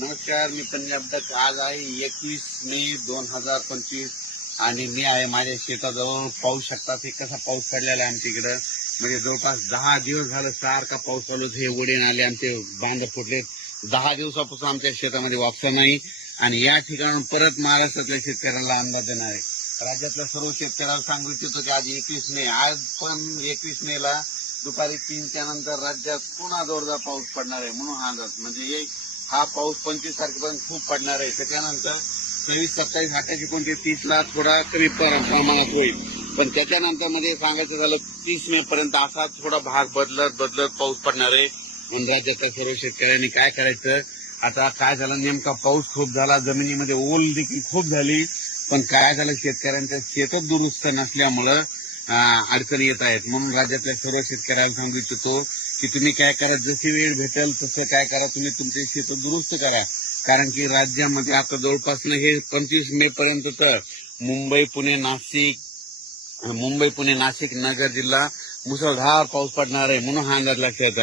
नमस्कार मी पंजाब दत्त आज आहे एकवीस मे दोन हजार पंचवीस आणि मी आहे माझ्या शेताजवळ पाऊस शकता ते कसा पाऊस पडलेला आहे आमच्या इकडं म्हणजे जवळपास दहा दिवस झालं सारखा पाऊस चालू हे वडीन आले आमचे बांध फुटले दहा दिवसापासून आमच्या शेतामध्ये वापसा नाही आणि या ठिकाणून परत महाराष्ट्रातल्या शेतकऱ्यांना अंदाज देणार आहे राज्यातल्या सर्व शेतकऱ्याला सांगू इच्छितो की आज एकवीस मे आज पण एकवीस मेला दुपारी तीनच्या नंतर राज्यात पुन्हा जोरदार पाऊस पडणार आहे म्हणून हा अंदाज म्हणजे हा पाऊस पंचवीस तारखेपर्यंत खूप पडणार आहे त्याच्यानंतर सव्वीस सत्तावीस अठ्ठावीस एकोणतीस तीसला थोडा कमी प्रमाणात होईल पण त्याच्यानंतर मध्ये सांगायचं झालं तीस मे पर्यंत असा थोडा भाग बदलत बदलत पाऊस पडणार आहे म्हणून राज्यातल्या सर्व शेतकऱ्यांनी काय करायचं आता काय झालं नेमका पाऊस खूप झाला जमिनीमध्ये ओल देखील खूप झाली पण काय झालं शेतकऱ्यांच्या शेतच दुरुस्त नसल्यामुळं अडचणी येत आहेत म्हणून राज्यातल्या सर्व शेतकऱ्याला सांगू इच्छितो की तुम्ही काय करा जशी वेळ भेटेल तसं काय करा तुम्ही तुमचे शेत दुरुस्त करा कारण की राज्यामध्ये आता जवळपास हे पंचवीस मे पर्यंत तर मुंबई पुणे नाशिक मुंबई पुणे नाशिक नगर जिल्हा मुसळधार पाऊस पडणार आहे म्हणून हा अंदाज लक्षात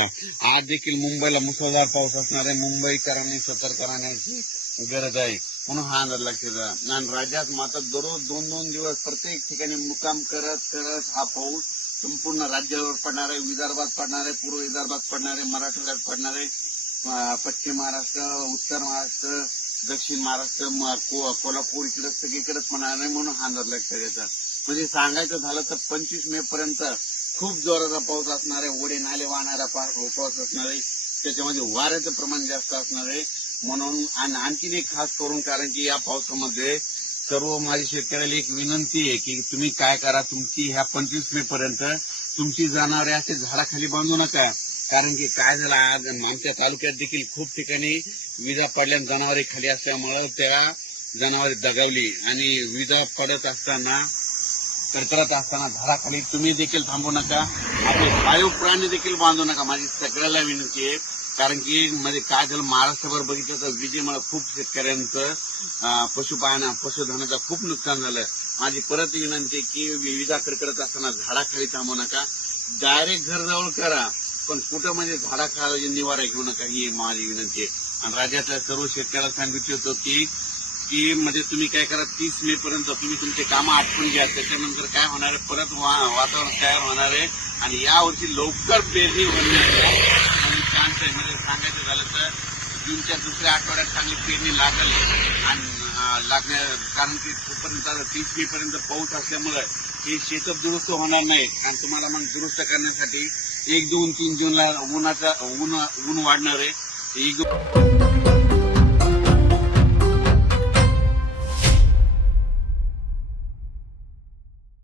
आज देखील मुंबईला मुसळधार पाऊस असणार आहे मुंबईकरांनी सतर्क राहण्याची गरज आहे म्हणून हा अंदाज लक्षात द्या आणि राज्यात मात्र दररोज दोन दोन दिवस प्रत्येक ठिकाणी मुक्काम करत करत हा पाऊस संपूर्ण राज्यावर पडणार आहे विदर्भात पडणार आहे पूर्व विदर्भात पडणार आहे मराठवाड्यात पडणार आहे पश्चिम महाराष्ट्र उत्तर महाराष्ट्र दक्षिण महाराष्ट्र कोल्हापूर इकडे सगळीकडेच म्हणा नाही म्हणून हा लक्ष द्यायचा म्हणजे सांगायचं झालं तर पंचवीस मे पर्यंत खूप जोराचा पाऊस असणार आहे ओढे नाले वाहणारा पाऊस असणार आहे त्याच्यामध्ये वाऱ्याचं प्रमाण जास्त असणार आहे म्हणून आणि आणखीन एक खास करून कारण की या पावसामध्ये सर्व माझ्या शेतकऱ्याला एक विनंती आहे की तुम्ही काय करा तुमची ह्या पंचवीस मे पर्यंत तुमची जाणाऱ्या असे झाडाखाली बांधू नका कारण की काय झालं आज आमच्या तालुक्यात देखील खूप ठिकाणी विजा पडल्यानं जनावरे खाली असल्यामुळे त्या जनावरे दगावली आणि विजा पडत असताना कडकडत असताना झाडाखाली तुम्ही देखील थांबू नका आपले प्राणी देखील बांधू नका माझी सगळ्याला विनंती आहे कारण की मध्ये काय झालं महाराष्ट्रभर बघितलं तर विजेमुळे खूप शेतकऱ्यांचं पशुपालन पशुधनाचं खूप नुकसान झालं माझी परत विनंती की विजा कडकडत असताना झाडाखाली थांबू नका डायरेक्ट घरजवळ करा पण कुठं म्हणजे झाडा खाली निवारा घेऊ नका ही माझी विनंती आहे आणि राज्यातल्या सर्व शेतकऱ्याला सांगितलं होतं की की म्हणजे तुम्ही काय करा तीस मे पर्यंत तुम्ही तुमचे काम आटपून घ्या त्याच्यानंतर काय होणार आहे परत वातावरण तयार होणार आहे आणि यावर्षी लवकर पेरणी आणि चान्स आहे म्हणजे सांगायचं झालं तर जूनच्या दुसऱ्या आठवड्यात चांगली पेरणी लागेल आणि लागण्या कारण की तोपर्यंत तीस मे पर्यंत पाऊस असल्यामुळे हे शेतप दुरुस्त होणार नाही आणि तुम्हाला मग दुरुस्त करण्यासाठी एक जून तीन जूनला उन्हाचा ऊन ऊन वाढणार आहे